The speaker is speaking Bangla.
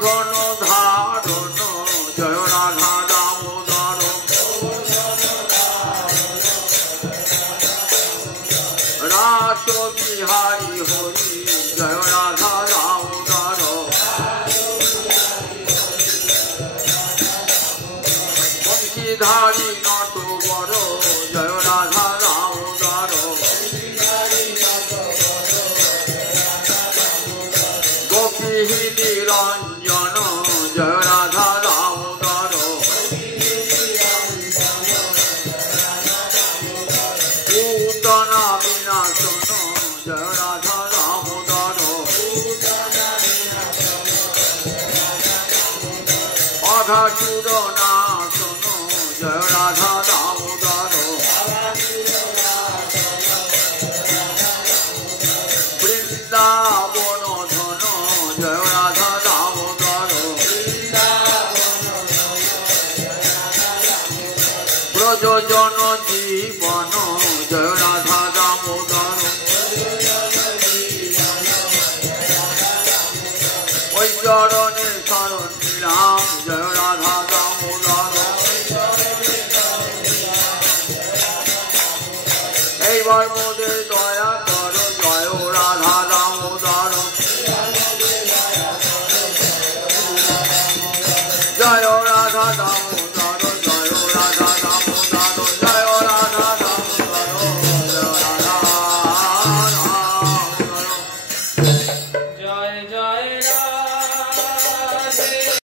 ধন ধারণ জয় রাধা দামোদর রাস বিহারী হরি জয় রাধা দামোদর বংশীধারী নট বড় জয় রাধা দামোদর গোপীহিনী রঞ্জন জয় রাধা দামোদর পূতনা বিনাশন জয় রাধা দামোদর অঘাসুর নাশন জয় রাধা দামোদর বৃন্দাবন ধন জয় রাধা দামোদর ব্রজজন জীবন জয় রাধা দামোদর ওই চরণে শরণ নিলাম জয় রাধা দামোদর এইবার মোদের দয়া কর জয় রাধা দামোদর জয় রাধা দামোদর